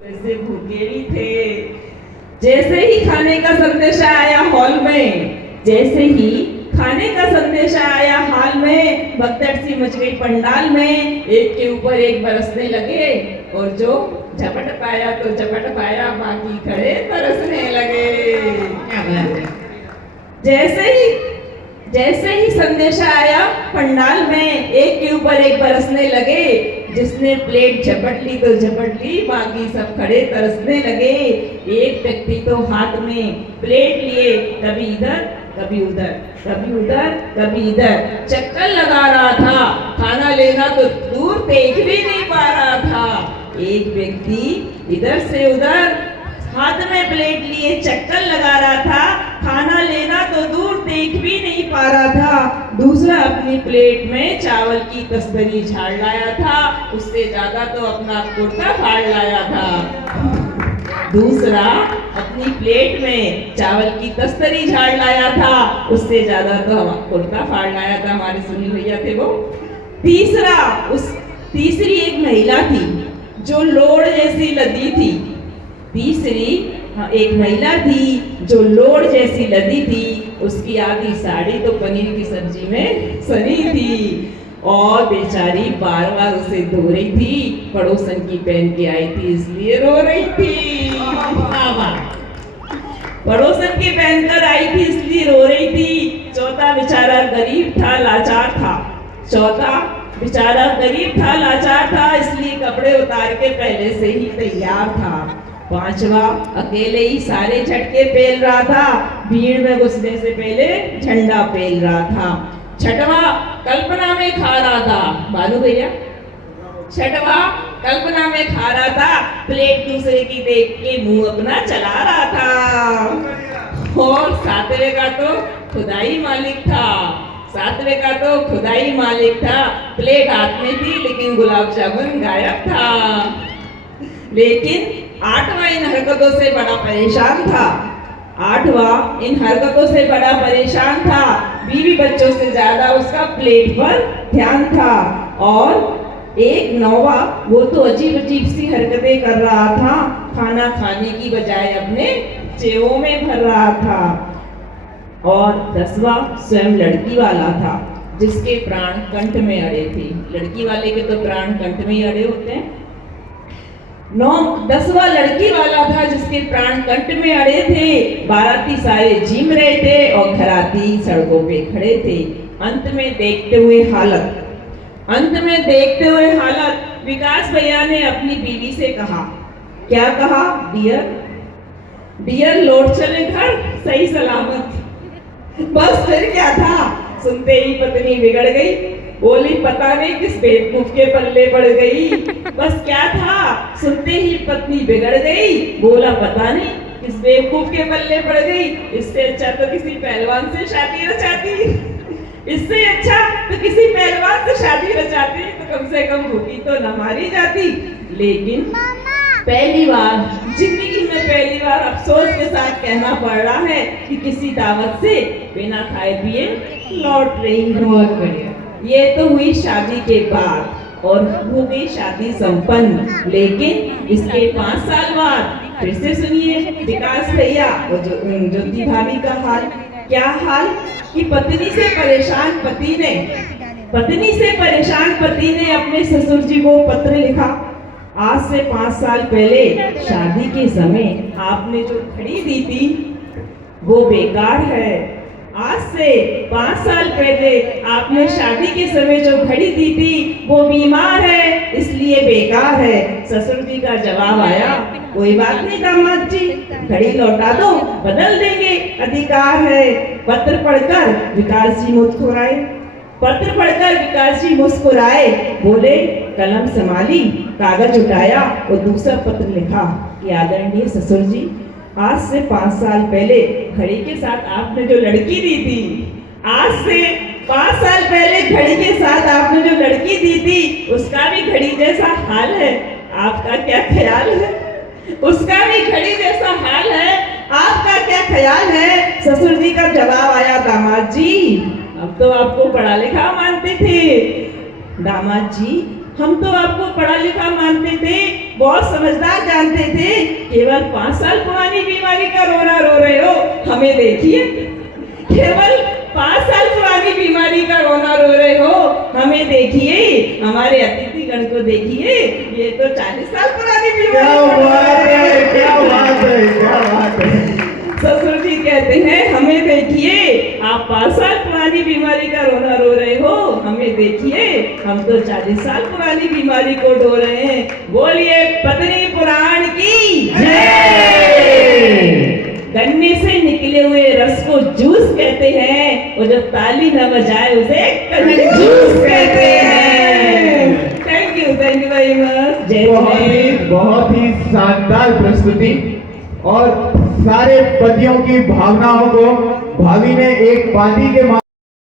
वैसे भूखे भी थे। जैसे ही खाने का संदेशा आया हॉल में, जैसे ही खाने का संदेशा आया हॉल में, भगदड़ सी मच गई पंडाल में। एक के ऊपर एक बरसने लगे और जो झपट पाया तो झपट पाया, बाकी खड़े तरसने लगे। जैसे ही संदेशा आया पंडाल में, एक के ऊपर एक बरसने लगे। जिसने प्लेट झपट ली तो झपट ली, बाकी सब खड़े तरसने लगे। एक व्यक्ति तो हाथ में प्लेट लिए कभी इधर कभी उधर, कभी उधर कभी इधर चक्कर लगा रहा था। खाना लेना तो दूर देख भी नहीं पा रहा था। एक व्यक्ति इधर से उधर हाथ में प्लेट लिए चक्कर लगा रहा था, खाना लेना तो दूर देख भी नहीं पा रहा था। दूसरा अपनी प्लेट में चावल की तस्तरी झाड़ लाया था, उससे ज्यादा तो अपना कुर्ता फाड़ लाया था। दूसरा अपनी प्लेट में चावल की तस्तरी झाड़ लाया था, उससे ज्यादा तो कुर्ता फाड़ लाया था। हमारे सुनील भैया थे वो। तीसरी एक महिला थी जो लोड़ जैसी लदी थी। एक महिला थी जो लोड़ जैसी लदी थी। उसकी आधी साड़ी तो पनीर की सब्जी में सनी थी और बेचारी बार बार उसे धो रही थी। पड़ोसन की पहन के आई थी इसलिए रो रही थी। पड़ोसन की पहनकर आई थी इसलिए रो रही थी। चौथा बेचारा गरीब था, लाचार था, इसलिए कपड़े उतार के पहले से ही तैयार था। पांचवा अकेले ही सारे झटके पेल रहा था, भीड़ में घुसने से पहले झंडा पेल रहा था। छठवा कल्पना में खा रहा था, बालू भैया। छठवा कल्पना में खा रहा था, प्लेट दूसरे की देख के मुंह अपना चला रहा था। और सातवें का तो खुदाई मालिक था। प्लेट हाथ में थी लेकिन गुलाब जामुन गायब था। लेकिन आठवां इन हरकतों से बड़ा परेशान था। बीवी बच्चों से ज्यादा उसका प्लेट पर ध्यान था। और एक नौवा वो तो अजीब सी हरकतें कर रहा था। खाना खाने की बजाय अपने जेबों में भर रहा था। और 10वां स्वयं लड़की वाला था जिसके प्राण कंठ में अड़े थे। लड़की वाले के तो प्राण कंठ में ही अड़े होते हैं। 10वां लड़की वाला था जिसके प्राण कंठ में अड़े थे। बाराती सारे झीम रहे थे और घराती सड़कों पे खड़े थे। अंत में देखते हुए हालत विकास भैया ने अपनी बीवी से कहा। क्या कहा? डियर लौट चले घर सही सलामत। बस फिर क्या था, सुनते ही पत्नी बिगड़ गई। बोली पता नहीं किस बेवकूफ के पल्ले पड़ गई। बस क्या था, सुनते ही पत्नी बिगड़ गई। बोला पता नहीं किस बेवकूफ के पल्ले पड़ गई। इससे अच्छा तो किसी पहलवान से शादी रचाती तो कम से कम भूखी तो न मारी जाती। लेकिन जिंदगी में पहली बार अफसोस के साथ कहना पड़ रहा है कि किसी दावत से बिना खाए पिए लौट रही हूँ। ये तो हुई शादी के बाद और हो गई शादी संपन्न। लेकिन इसके 5 साल बाद फिर से सुनिए विकास भैया और ज्योति भाभी का हाल। क्या हाल कि पत्नी से परेशान पति ने अपने ससुर जी को पत्र लिखा। आज से 5 साल पहले शादी के समय आपने जो घड़ी दी थी वो बेकार है। आज से 5 साल पहले आपने शादी के समय जो घड़ी दी थी वो बीमार है, इसलिए बेकार है। ससुर जी का जवाब आया, कोई बात नहीं दामाद जी, घड़ी लौटा दो, बदल देंगे, अधिकार है। पत्र पढ़कर विकास जी मुस्कुराए। बोले कलम संभाली, कागज उठाया और दूसरा पत्र लिखा कि आदरणीय ससुर जी, आज से 5 साल पहले घड़ी के साथ आपने जो लड़की दी थी, उसका भी घड़ी जैसा हाल है। आपका क्या ख्याल है? आपका क्या ख्याल है? ससुर जी का जवाब आया, दामाद जी अब तो आपको पढ़ा लिखा मानते थे। दामाद जी हम तो आपको पढ़ा लिखा मानते थे, बहुत समझदार जानते थे। केवल 5 साल पुरानी बीमारी का रोना रो रहे हो, हमें देखिए। केवल 5 साल पुरानी बीमारी का रोना रो रहे हो, हमें देखिए। हमारे अतिथिगण को देखिए, ये तो 40 साल पुरानी बीमारी। क्या बात है, क्या बात है, क्या बात है। ससुर जी कहते हैं, हमें देखिए, आप 5 साल पुरानी बीमारी का रोना रो रहे हो, हमें देखिए, हम तो 40 साल पुरानी बीमारी को ढो रहे हैं। बोलिए पत्नी पुराण की जय। गन्ने से निकले हुए रस को जूस कहते हैं, और जो ताली न बजाए उसे कंजूस कहते हैं। Thank you very much. जय। बहुत ही शानदार प्रस्तुति, और सारे पतियों की भावनाओं को भाभी ने एक पानी के